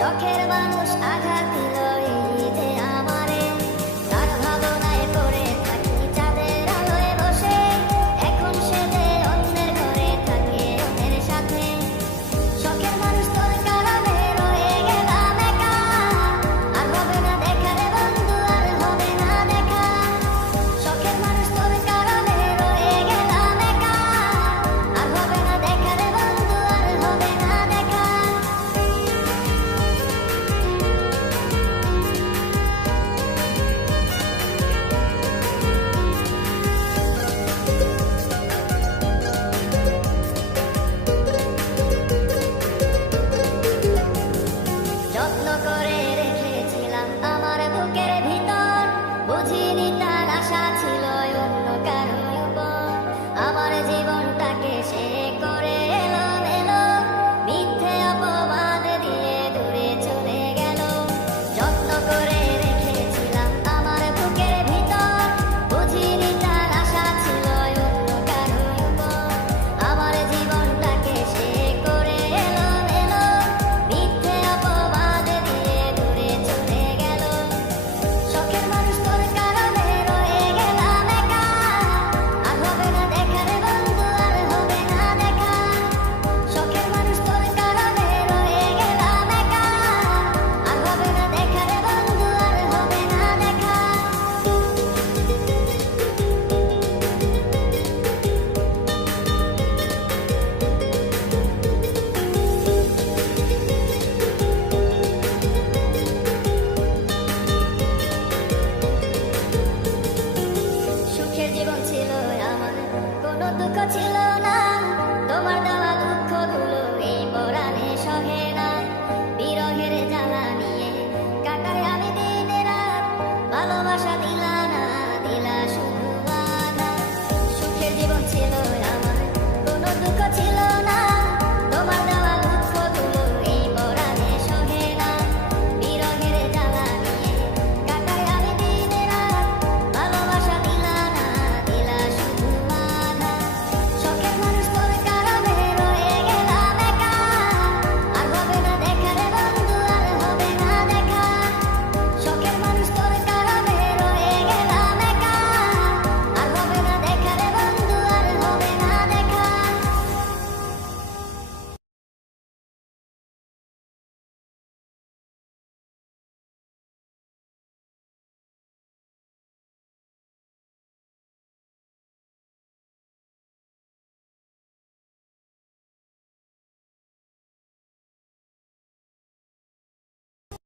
শখের মানুষ আঘাত দিল এই যে আমারে, তার ভাবনায় পড়ে থাকি চাঁদের আলোয় বসে, এখন সে যে অন্যের ঘরে থাকে অন্যের সাথে। শখের মানুষ তোর কারণে রয়ে গেলাম একা, আর হবে না দেখা রে বন্ধু, আর হবে না দেখা। শখের মানুষ তোর কারণে রয়ে গেলাম একা, আর হবে না দেখা রে বন্ধু, আর হবে না দেখা। যত্ন করে রেখেছিলাম আমার বুকের ভিতর, বুঝিনি তার আশা ছিল অন্য কারো উপর। আমার জীবনটাকে সে করে এলো মেলো, মিথ্যে অপবাদ দিয়ে দূরে চলে গেল। যত্ন করে রেখেছিলাম আমার বুকের ভিতর, বুঝিনি তার আশা ছিল অন্য কারো উপর। আমার জীবনটাকে সে করে এলো মেলো, মিথ্যে অপবাদ দিয়ে দূরে চলে গেল। শখের মানুষ তোর কারণে রয়ে গেলাম একা, আর হবে না দেখা রে বন্ধু, আর হবে না দেখা। শখের মানুষ তোর কারণে রয়ে গেলাম একা, আর হবে না দেখা রে বন্ধু, আর হবে না দেখা। সুখের জীবন ছিল আমার, কোনো দুঃখ ছিল না, তোমার দেওয়া দুঃখগুলো